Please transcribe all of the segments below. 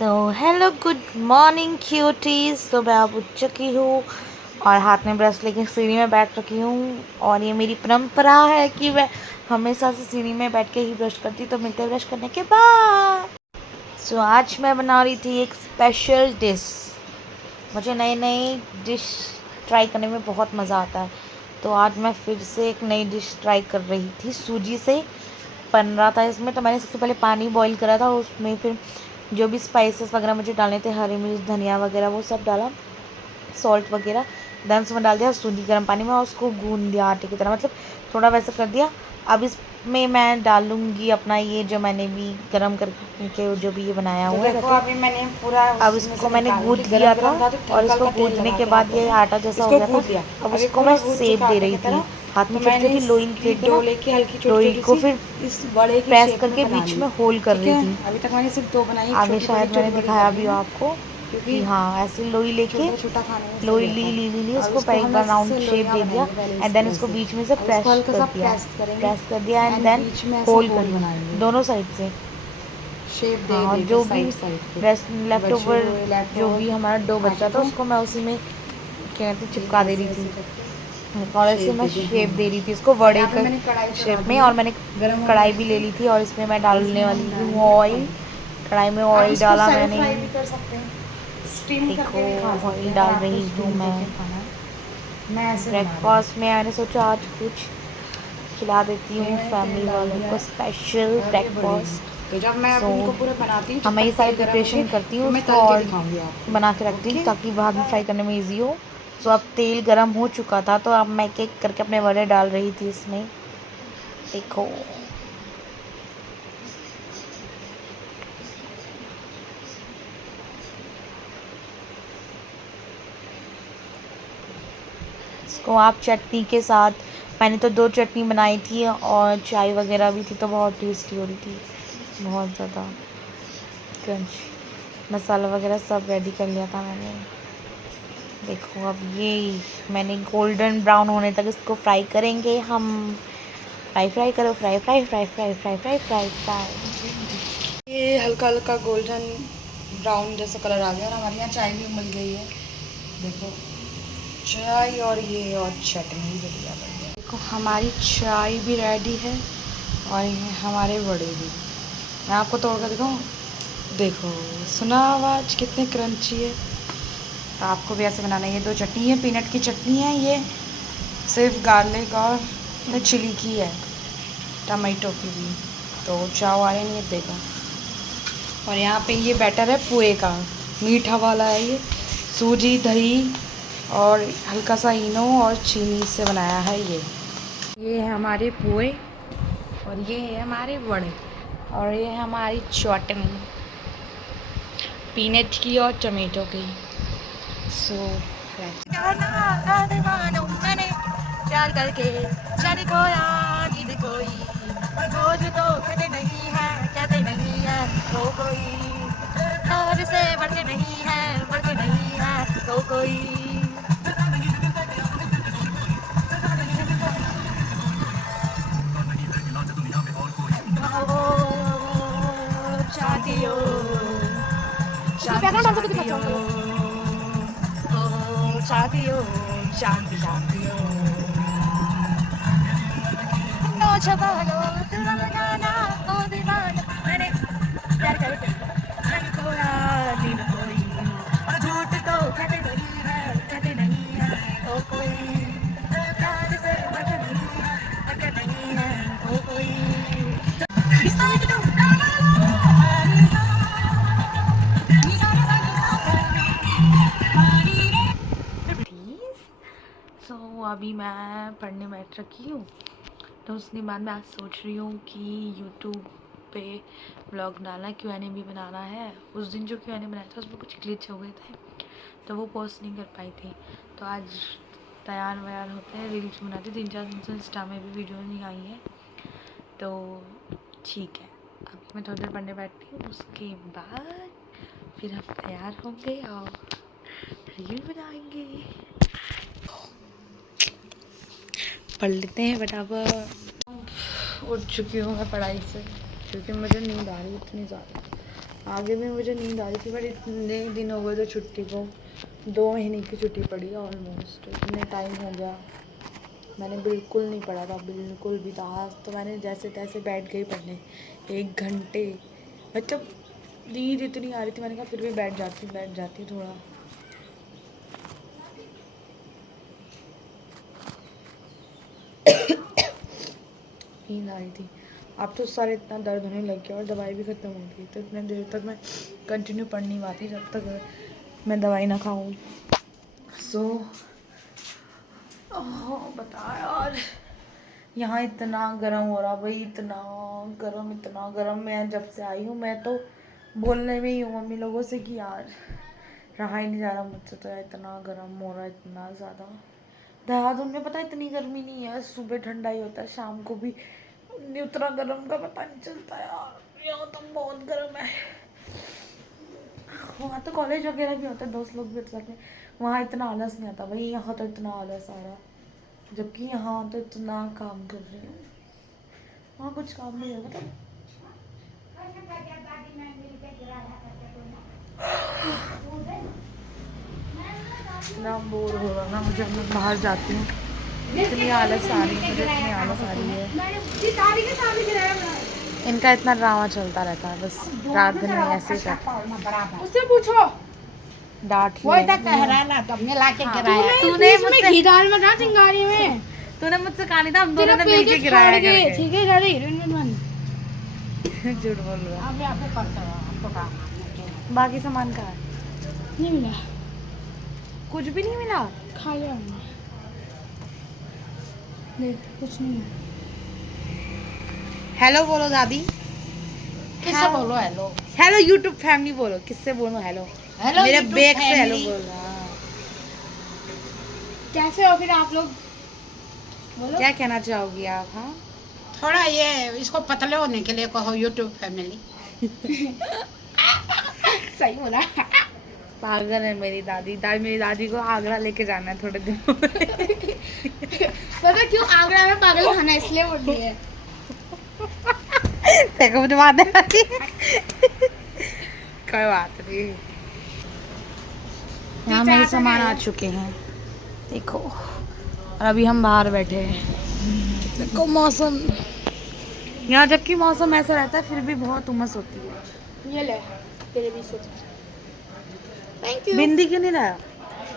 So hello good morning cuties. तो मैं अब उठ चुकी हूँ और हाथ में ब्रश लेके सीढ़ी में बैठ रखी हूँ। और ये मेरी परंपरा है कि मैं हमेशा से सीढ़ी में बैठ के ही ब्रश करती, तो मिलते ब्रश करने के बाद। सो आज मैं बना रही थी एक स्पेशल डिश। मुझे नई नई डिश ट्राई करने में बहुत मज़ा आता है, तो आज मैं फिर से एक नई डिश ट्राई कर रही थी। सूजी से बन रहा था इसमें। तो मैंने सबसे पहले पानी बॉईल करा था, उसमें फिर जो भी स्पाइसेस वगैरह मुझे डालने थे, हरी मिर्च, धनिया वगैरह, वो सब डाला, सॉल्ट वगैरह। देन उसमें डाल दिया सूजी गर्म पानी में और उसको गूंद दिया आटे की तरह, मतलब थोड़ा वैसा कर दिया। अब इसमें मैं डालूंगी अपना ये जो मैंने भी गर्म करके जो भी ये बनाया हुआ है। देखो अभी मैंने पूरा अब इसको मैंने गूंद लिया था और इसको गूंदने के बाद ये आटा जैसा हो गया था। अब इसको मैं सेप दे रही थी हाथ में, छोटी छोटी लोई लेके ना, लोई को फिर इस बड़े की प्रेस शेप में करके बना बीच ली। में होल कर ठीक रही है, थी। अभी तक मैंने सिर्फ दो बनाई, आगे शायद मैंने दिखाया भी हो आपको क्योंकि कि हाँ, ऐसे लोई लेके छोटा छोटा खाने में लोई सही होता है। ली और उसको इसको एक हम बार राउंड ऐसे शेप लोइयां दे दिया बनाएंगे पहले एंड देन इसको ऐसे। बीच में से अब प्रेस इसको हल्का सा प्रेस कर दिया एंड देन बीच में ऐसा होल कर होल दिया बनाएंगे, दोनों साइड से। शेप दे हाँ, और दे के जो भी साइड साइड पे रेस्ट लेफ्ट बचे ओवर हुए लेफ्ट जो भी ओवर हमारा डो बचा आटे था को उसको मैं उसी में क्या कहते चिपका दे ऐसे रही ऐसे थी करके और ऐसे शेप मैं दे दिया। शेप दे हाँ, रही थी इसको और वड़े यहाँ पे का मैंने कढ़ाई चढ़ा शेप दी में। है और मैंने गर्म होने कढ़ाई के भी ले लिए। ली थी और इसमें मैं और इसमें डालने हम वाली हूँ डालेंगे ऑयल। ऑयल। कढ़ाई में आप ऑयल इसको डाला सैलो मैंने। फ्राई भी कर सकते हैं, स्टीम देखो करके भी खा सकते ऑयल हैं, अगर डाल आपको रही हूँ स्टीम मैं। करके खाना है। मैं ऐसे बना रही हूँ। ब्रेकफास्ट में मैंने सोचा आज कुछ खिला देती ये हूँ मैंने फैमिली तेल डाल वालों दिया को, है स्पेशल और ये बढ़ेगी। ब्रेकफास्ट। तो जब मैं सो अब इनको पूरा बनाती हूँ, हाँ, जब मैं ये तक सारी तेल गर्म होंगे प्रिपरेशन करती हूँ फिर मैं उसको तल के और दिखाऊंगी आपको। बना के रखती हूँ ओके, ताकि बाद में फ्राई करने में ईजी हो। सो अब तेल गरम हो चुका था, तो अब मैं एक एक करके अपने वड़े डाल रही थी इसमें। देखो इसको आप चटनी के साथ, मैंने तो 2 चटनी बनाई थी और चाय वगैरह भी थी, तो बहुत टेस्टी हो रही थी, बहुत ज़्यादा क्रंच। मसाला वगैरह सब रेडी कर लिया था मैंने। देखो अब ये मैंने गोल्डन ब्राउन होने तक इसको फ्राई करेंगे हम। फ्राई करो, fry fry fry fry fry fry fry fry. ये हल्का हल्का गोल्डन ब्राउन जैसा कलर आ गया और हमारे यहाँ चाय भी उबल गई है। देखो चाय और ये और चटनी बढ़िया बढ़िया। देखो हमारी चाय भी रेडी है और ये हमारे वड़े भी। मैं आपको तोड़ कर दिखाऊँ, देखो सुना आवाज़ कितने क्रंची है। तो आपको भी ऐसे बनाना है। ये 2 चटनी है, पीनट की चटनी है, ये सिर्फ गार्लिक और चिली की है, टमाटो की भी। तो चाव आ रहे हैं, ये देखो। और यहाँ पे ये बैटर है पोहे का, मीठा वाला है ये, सूजी दही और हल्का सा इनो और चीनी से बनाया है ये है हमारे पोहे और ये है हमारे वड़े और ये है हमारी चटनी पीनट की और टमाटो की। सो प्यार करके जाने खोया नींद कोई, खोज तो कहते नहीं है, कहते नहीं है वो कोई, प्यार से बढ़ के नहीं है, बढ़ के नहीं है तो कोई। शादियों शादियों ओ शादियों शांति शादियों नो छपालो तेरा लगाना ओ दीवाना मैंने प्यार करके जाने खोया नींद कोई, और झूठ तो कहते नहीं है, कहते नहीं है तो कोई, प्यार से बढ़ नहीं है, बढ़ नहीं है तो कोई। सो अभी मैं पढ़ने बैठ रखी हूँ, तो उसके बाद मैं आज सोच रही हूँ कि यूट्यूब पे व्लॉग डालना, Q&A भी बनाना है। उस दिन जो Q&A बनाया था उसमें कुछ ग्लिच हो गए थे, तो वो पोस्ट नहीं कर पाई थी। तो आज तैयार व्यार होते हैं, रील्स बनाते, 3-4 दिन से इंस्टा में भी वीडियो नहीं आई है, तो ठीक है। अभी मैं थोड़ी देर पढ़ने बैठती हूँ, उसके बाद फिर हम तैयार होंगे और रील बनाएंगे। पढ़ लेते हैं फटाफट। उठ चुकी हूँ मैं पढ़ाई से, क्योंकि मुझे नींद आ रही है इतनी ज़्यादा। आगे भी मुझे नींद आ रही थी, बट इतने दिन हो गए तो छुट्टी को, 2 महीने की छुट्टी पड़ी ऑलमोस्ट, इतने टाइम हो गया मैंने बिल्कुल नहीं पढ़ा था, बिल्कुल भी था। आज तो मैंने जैसे तैसे बैठ गई पढ़ने 1 घंटे, मतलब नींद इतनी आ रही थी, मैंने कहा फिर भी बैठ जाती थोड़ा। नींद आ रही थी। अब तो सारे इतना दर्द होने लग गया और दवाई भी ख़त्म हो गई, तो इतने देर तक मैं कंटिन्यू पढ़ नहीं पाती जब तक मैं दवाई ना खाऊं। सो बता यार, यहाँ इतना गर्म हो रहा भाई, इतना गर्म। मैं जब से आई हूँ मैं तो बोलने में ही हूँ मम्मी लोगों से कि यार रहा ही नहीं जा रहा मुझसे, तो इतना गर्म हो रहा है, इतना ज़्यादा। देहरादून में पता है इतनी गर्मी नहीं है, सुबह ठंडा ही होता है, शाम को भी उतना गर्म का पता नहीं चलता यार। यहाँ तो बहुत गर्म है। वहाँ तो कॉलेज वगैरह भी होता है, दोस्त लोग भी होते हैं, वहाँ इतना आलस नहीं आता भाई, यहाँ तो इतना आलस आ रहा, जबकि यहाँ तो इतना काम कर रही हूँ, वहाँ कुछ काम नहीं है मतलब। इतना बोर हो रहा ना मुझे, मैं बाहर जाती हूँ, इतनी आलस आ रही है मुझे, इतनी आलस आ रही है। इनका इतना ड्रामा चलता रहता है, बस रात दिन में ऐसे ही करता है। उससे पूछो, डांट वही तक कह रहा है ना, तुमने लाके गिराया। तूने मुझसे घी डाल में ना चिंगारी में, तूने मुझसे कहा नहीं था हम दोनों तेरा ने मिलके पेज गिराया फाड़ गए, करके। ठीक है ज्यादा हीरोइन में बन। झूठ बोल रहा अब आपको करता है, आपको काम है। बाकी सामान कहाँ है? नहीं मिला, कुछ भी नहीं मिला। खा लिया हमने, देख कुछ नहीं है। हेलो बोलो दादी। किससे बोलो हेलो? हेलो यूट्यूब फैमिली बोलो, किससे बोलो हेलो? हेलो मेरे YouTube बैग से हेलो family। बोल रहा। कैसे हो फिर आप लोग? बोलो। क्या कहना चाहोगी आप? हाँ थोड़ा ये इसको पतले होने के लिए कहो यूट्यूब फैमिली। सही बोला। पागल है मेरी दादी। मेरी दादी को आगरा लेके जाना है थोड़े दिनों में। पता क्यों आगरा में पागल खाना इसलिए बोल रही है। देखो मुझे बात नहीं, कोई बात नहीं। यहाँ मेरे सामान आ चुके हैं, देखो, और अभी हम बाहर बैठे हैं। देखो मौसम, यहाँ जबकि मौसम ऐसा रहता है फिर भी बहुत उमस होती है। ये ले तेरे भी सोच। Thank you. बिंदी क्यों नहीं लाया?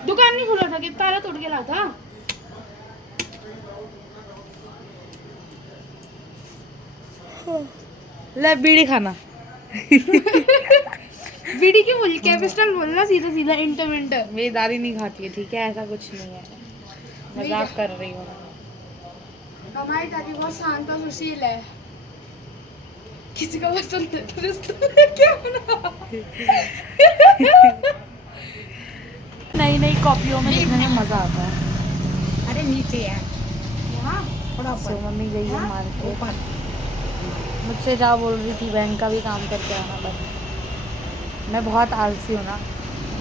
दुकान नहीं खुला था, कि ताला तोड़ के लाया था। ले बीड़ी खाना। बीड़ी क्यों बोल, कैपिस्टल बोलना सीधा सीधा, इंटर इंटर। मेरी दादी नहीं खाती है, ठीक है, ऐसा कुछ नहीं है, मजाक कर रही हूँ। हमारी दादी बहुत शांत और सुशील है, किसी को पसंद है तो रिश्ता क्या बना। नई नई कॉपियों में लिखने में मजा आता है। अरे नीचे है यहाँ थोड़ा सो मम्मी गई है मार्केट, ऊपर। मुझसे जा बोल रही थी बैंक का भी काम करके आना, बट मैं बहुत आलसी हूँ ना,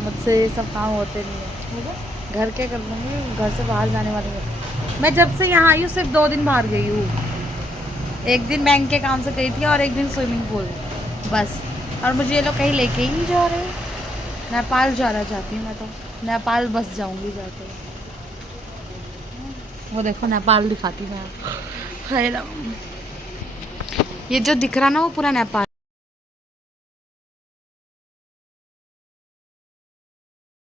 मुझसे ये सब काम होते नहीं है। घर के कर लूँगी, घर से बाहर जाने वाली है। मैं जब से यहाँ आई हूँ सिर्फ 2 दिन बाहर गई हूँ, एक दिन बैंक के काम से गई थी और एक दिन स्विमिंग पूल, बस। और मुझे ये लोग कहीं लेके ही नहीं जा रहे। नेपाल जाना चाहती हूँ मैं तो, नेपाल बस जाऊँगी जाके। वो देखो नेपाल दिखाती मैं, ये जो दिख रहा ना वो पूरा नेपाल।